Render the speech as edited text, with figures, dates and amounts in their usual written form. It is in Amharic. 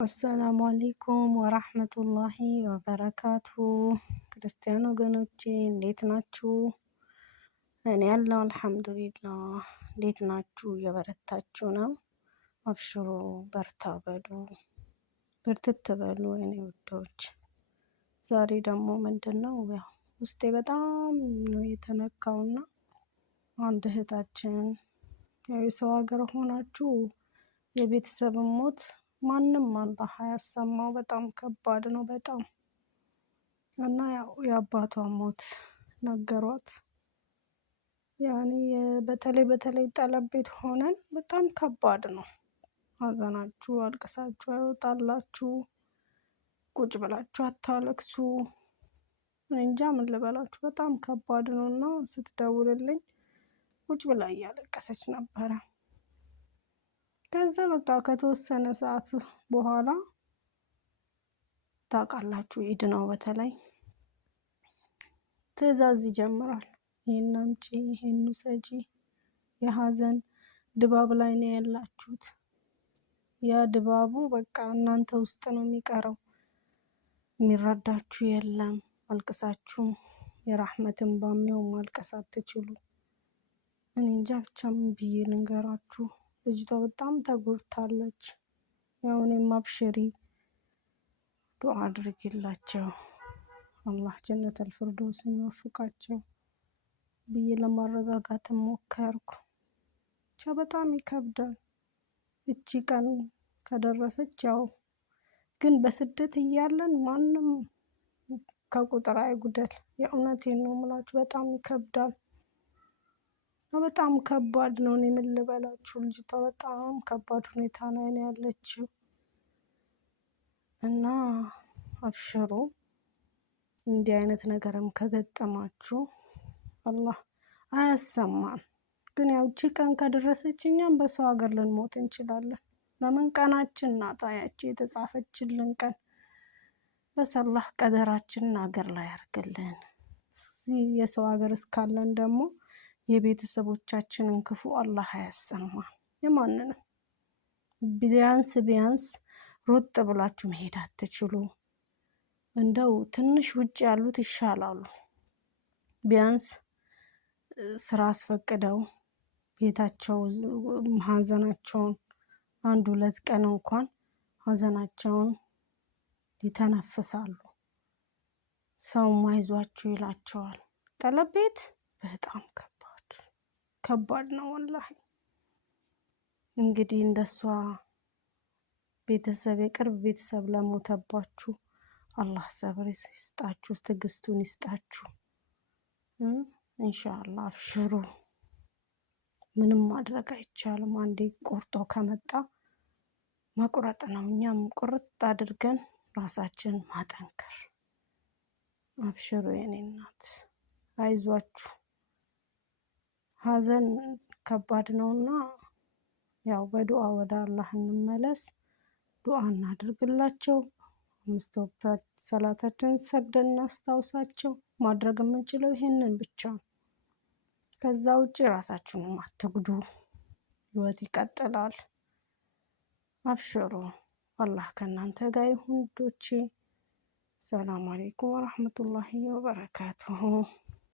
አሰላሙ አለይኩም ወራህመቱላሂ ወበረካቱ። ክርስቲያን ወገኖቼ እንዴት ናችሁ? እኔ ያለው አልሐምዱሊላህ። እንዴት ናችሁ? እየበረታችሁ ነው? አብሽሩ፣ በርታ በሉ፣ ብርትት በሉ የኔ ውዶች። ዛሬ ደግሞ ምንድነው ያው ውስጤ በጣም ነው የተነካውና አንድ እህታችን ያው የሰው ሀገር ሆናችሁ የቤተሰብ ሞት ማንም አላህ አያሰማው። በጣም ከባድ ነው በጣም እና ያው የአባቷ ሞት ነገሯት። ያኔ በተለይ ጠለብ ቤት ሆነን በጣም ከባድ ነው ሀዘናችሁ። አልቅሳችሁ አይወጣላችሁ፣ ቁጭ ብላችሁ አታለቅሱ። እኔ እንጃ ምን ልበላችሁ፣ በጣም ከባድ ነውና ስትደውልልኝ ቁጭ ብላ እያለቀሰች ነበረ። ከዛ በቃ ከተወሰነ ሰዓት በኋላ ታውቃላችሁ ኢድ ነው፣ በተለይ ትዕዛዝ ይጀምራል። ይሄን አምጪ፣ ይሄን ውሰጂ። የሀዘን ድባብ ላይ ነው ያላችሁት። ያ ድባቡ በቃ እናንተ ውስጥ ነው የሚቀረው። የሚረዳችሁ የለም። አልቅሳችሁ የራህመትን ባሚው ማልቀስ አትችሉ። እኔ እንጃ ብቻ ምን ብዬ ልንገራችሁ። ልጅቷ በጣም ተጎድታለች። ያው እኔም አብሽሪ ዱዓ አድርጊላቸው አላህ ጀነተል ፊርደውስን ይወፍቃቸው ብዬ ለማረጋጋት ሞከርኩ። ብቻ በጣም ይከብዳል። እቺ ቀን ከደረሰች ያው ግን በስደት እያለን ማንም ከቁጥር አይጉደል። የእውነቴን ነው የምላችሁ፣ በጣም ይከብዳል። በጣም ከባድ ነው። እኔ ምን ልበላችሁ፣ ልጅቷ በጣም ከባድ ሁኔታ ላይ ነው ያለችው እና አብሽሩ። እንዲህ አይነት ነገርም ከገጠማችሁ አላህ አያሰማን። ግን ያው እቺ ቀን ከደረሰች እኛም በሰው ሀገር ልንሞት እንችላለን። ለምን ቀናችን ናት ያቺ የተጻፈችልን ቀን። በሰላህ ቀደራችንን ሀገር ላይ ያርግልን። እዚህ የሰው ሀገር እስካለን ደግሞ የቤተሰቦቻችንን ክፉ አላህ አያሰማን። የማንንም ቢያንስ ሮጥ ብላችሁ መሄድ አትችሉ። እንደው ትንሽ ውጭ ያሉት ይሻላሉ። ቢያንስ ስራ አስፈቅደው ቤታቸው ሀዘናቸውን 1-2 ቀን እንኳን ሀዘናቸውን ይተነፍሳሉ። ሰው አይዟችሁ ይላቸዋል። ጠለብ ቤት በጣም ከባድ ነው ወላሂ። እንግዲህ እንደሷ ቤተሰብ የቅርብ ቤተሰብ ለሞተባችሁ አላህ ሰብር ይስጣችሁ፣ ትዕግስቱን ይስጣችሁ። ኢንሻአላህ አብሽሩ። ምንም ማድረግ አይቻልም። አንዴ ቆርጦ ከመጣ መቁረጥ ነው። እኛም ቁርጥ አድርገን ራሳችንን ማጠንከር። አብሽሩ የኔ እናት፣ አይዟችሁ። ሀዘን ከባድ ነውና ያው በዱዓ ወደ አላህ እንመለስ። ዱዓ እናድርግላቸው። 5 ወቅት ሰላታችንን ሰግደን እናስታውሳቸው። ማድረግ የምንችለው ይሄንን ብቻ ነው። ከዛ ውጪ ራሳችሁን አትጉዱ። ህይወት ይቀጥላል። አብሽሩ። አላህ ከእናንተ ጋር ይሁን ዶቼ። ሰላም አለይኩም ወራህመቱላሂ ወበረካቱሁ።